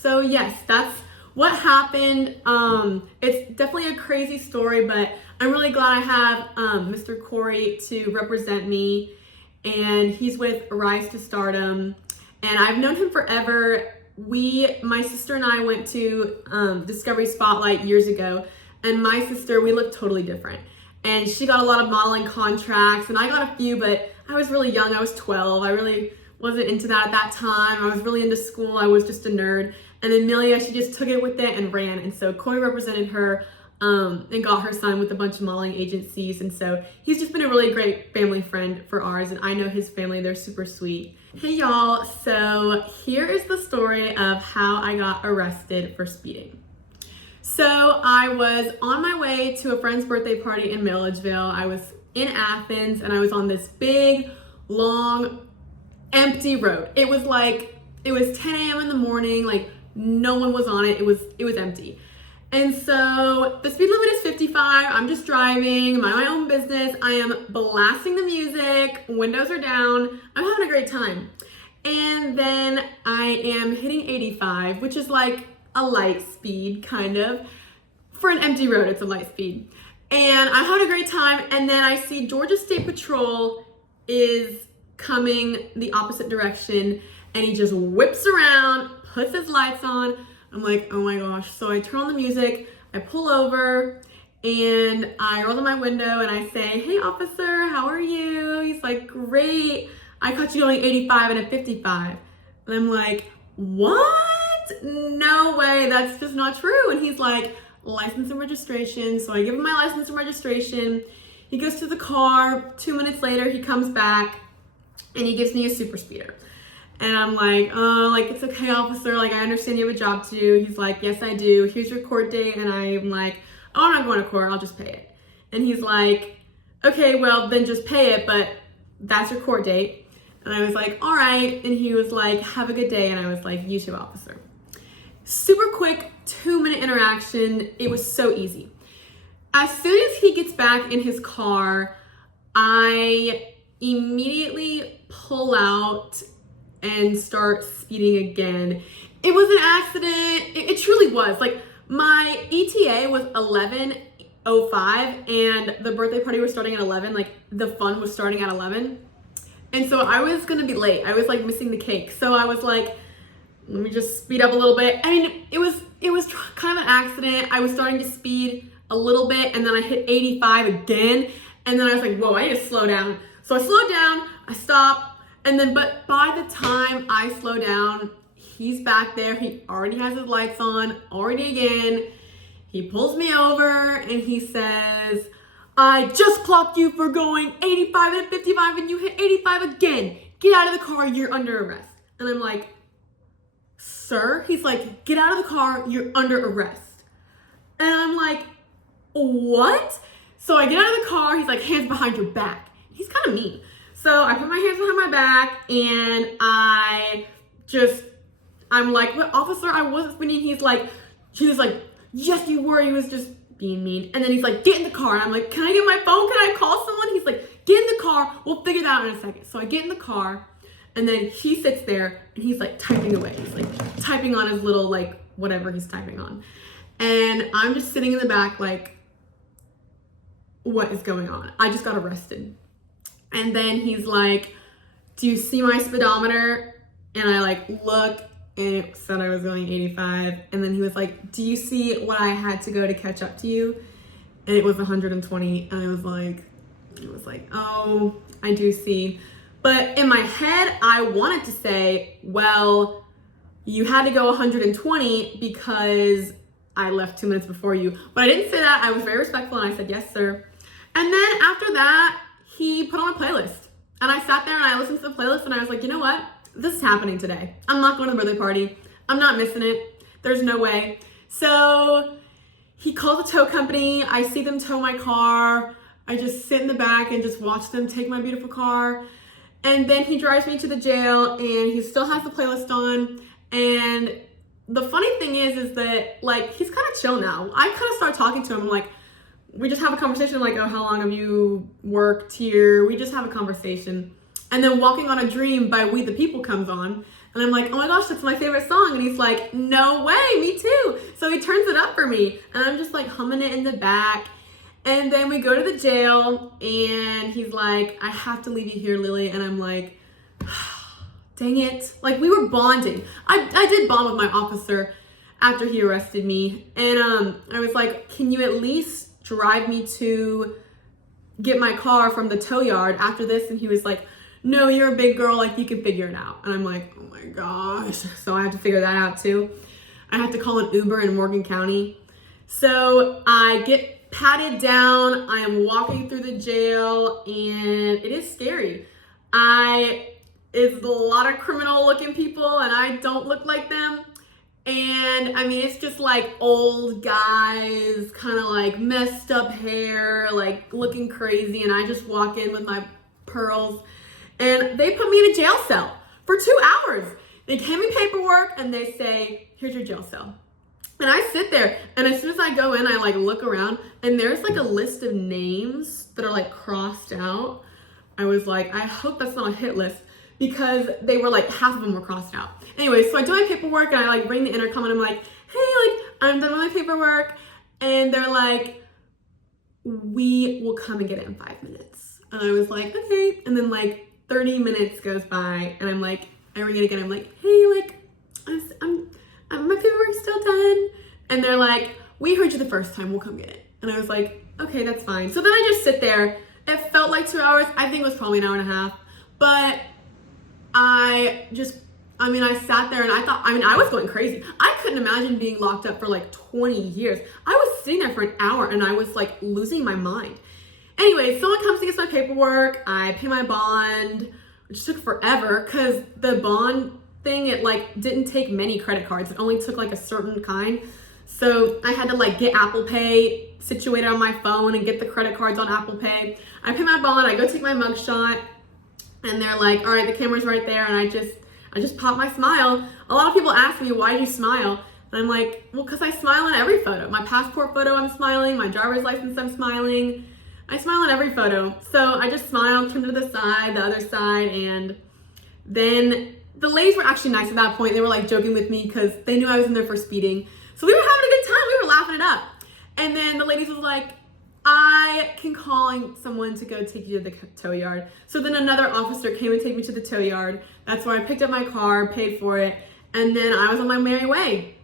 So yes, that's what happened. It's definitely a crazy story, but I'm really glad I have Mr. Cory to represent me, and he's with Rise to Stardom, and I've known him forever. My sister and I went to Discovery Spotlight years ago, and my sister, we look totally different. And she got a lot of modeling contracts, and I got a few, but I was really young. I was 12. I really wasn't into that at that time. I was really into school. I was just a nerd. And Amelia, she just took it with it and ran. And so Cory represented her and got her signed with a bunch of modeling agencies. And so he's just been a really great family friend for ours. And I know his family, they're super sweet. Hey y'all, so here is the story of how I got arrested for speeding. So I was on my way to a friend's birthday party in Milledgeville. I was in Athens, and I was on this big, long, empty road. It was 10 a.m. in the morning, like no one was on it. It was empty. And so the speed limit is 55. I'm just driving, mind my own business. I am blasting the music, windows are down. I'm having a great time. And then I am hitting 85, which is like a light speed, kind of. For an empty road, it's a light speed. And I'm having a great time, and then I see Georgia State Patrol is coming the opposite direction, and he just whips around, puts his lights on. I'm like, oh my gosh. So I turn on the music, I pull over, and I roll down my window, and I say, hey officer, how are you? He's like, great. I caught you going 85 and a 55. And I'm like, what? No way, that's just not true. And he's like, license and registration. So I give him my license and registration. He goes to the car. 2 minutes later, he comes back and he gives me a super speeder. And I'm like, oh, like, it's okay, officer. Like, I understand you have a job to do. He's like, yes, I do. Here's your court date. And I'm like, oh, I'm not going to court. I'll just pay it. And he's like, okay, well, then just pay it. But that's your court date. And I was like, all right. And he was like, have a good day. And I was like, you too, officer. Super quick 2-minute interaction. It was so easy. As soon as he gets back in his car, I immediately pull out and start speeding again. It was an accident. It truly was. Like, my ETA was 11:05 and the birthday party was starting at 11. Like, the fun was starting at 11. And so I was gonna be late. I was like missing the cake. So I was like, let me just speed up a little bit. I mean, it was kind of an accident. I was starting to speed a little bit, and then I hit 85 again. And then I was like, whoa, I need to slow down. So I slowed down, I stopped, and then, but by the time I slow down, he's back there. He already has his lights on, already again. He pulls me over and he says, I just clocked you for going 85 and 55 and you hit 85 again. Get out of the car, you're under arrest. And I'm like, sir? He's like, get out of the car, you're under arrest. And I'm like, what? So I get out of the car, he's like, hands behind your back. He's kind of mean. So I put my hands behind my back and I'm like, what, officer, I wasn't speeding. He was like, yes, you were. He was just being mean. And then he's like, get in the car. And I'm like, can I get my phone? Can I call someone? He's like, get in the car. We'll figure that out in a second. So I get in the car. And then he sits there and he's like typing away. He's like typing on his little, like, whatever he's typing on. And I'm just sitting in the back like, what is going on? I just got arrested. And then he's like, do you see my speedometer? And I like look and it said I was going 85. And then he was like, do you see what I had to go to catch up to you? And it was 120. And I was like, oh, I do see. But in my head, I wanted to say, well, you had to go 120 because I left 2 minutes before you. But I didn't say that. I was very respectful and I said, yes, sir. And then after that, he put on a playlist. And I sat there and I listened to the playlist and I was like, you know what? This is happening today. I'm not going to the birthday party. I'm not missing it. There's no way. So he called the tow company. I see them tow my car. I just sit in the back and just watch them take my beautiful car. And then he drives me to the jail and he still has the playlist on. And the funny thing is that like, he's kind of chill now. I kind of start talking to him. I'm like, we just have a conversation like, oh, how long have you worked here? We just have a conversation. And then Walking on a Dream by We the People comes on. And I'm like, oh my gosh, that's my favorite song. And he's like, no way, me too. So he turns it up for me. And I'm just like humming it in the back. And then we go to the jail and he's like, I have to leave you here, Lily. And I'm like, dang it. Like, we were bonding. I did bond with my officer after he arrested me. And I was like, can you at least drive me to get my car from the tow yard after this? And he was like, no, you're a big girl, like you can figure it out. And I'm like, oh my gosh. So I have to figure that out too. I have to call an Uber in Morgan County. So I get patted down. I am walking through the jail and it is scary. It's a lot of criminal looking people and I don't look like them. And I mean, it's just like old guys, kind of like messed up hair, like looking crazy. And I just walk in with my pearls. And they put me in a jail cell for 2 hours. They gave me paperwork and they say, here's your jail cell. And I sit there and as soon as I go in, I like look around and there's like a list of names that are like crossed out. I was like, I hope that's not a hit list because they were like, half of them were crossed out. Anyway, so I do my paperwork and I like ring the intercom and I'm like, hey, like I'm done with my paperwork. And they're like, we will come and get it in 5 minutes. And I was like, okay. And then like 30 minutes goes by and I'm like, I ring it again. I'm like, hey, like, my paperwork's still done. And they're like, we heard you the first time, we'll come get it. And I was like, okay, that's fine. So then I just sit there. It felt like 2 hours. I think it was probably an hour and a half. But I sat there and I was going crazy. I couldn't imagine being locked up for like 20 years. I was sitting there for an hour and I was like losing my mind. Anyway, someone comes to get my paperwork. I pay my bond, which took forever because the bond thing, it like didn't take many credit cards. It only took like a certain kind. So I had to like get Apple Pay situated on my phone and get the credit cards on Apple Pay. I pay my bond, I go take my mugshot and they're like, all right, the camera's right there. And I just pop my smile. A lot of people ask me, why do you smile? And I'm like, well, because I smile in every photo. My passport photo, I'm smiling. My driver's license, I'm smiling. I smile in every photo. So I just smiled, turned to the side, the other side, and then the ladies were actually nice at that point. They were like joking with me because they knew I was in there for speeding. So we were having a good time. We were laughing it up. And then the ladies was like, I can call someone to go take you to the tow yard. So then another officer came and take me to the tow yard. That's where I picked up my car, paid for it, and then I was on my merry way.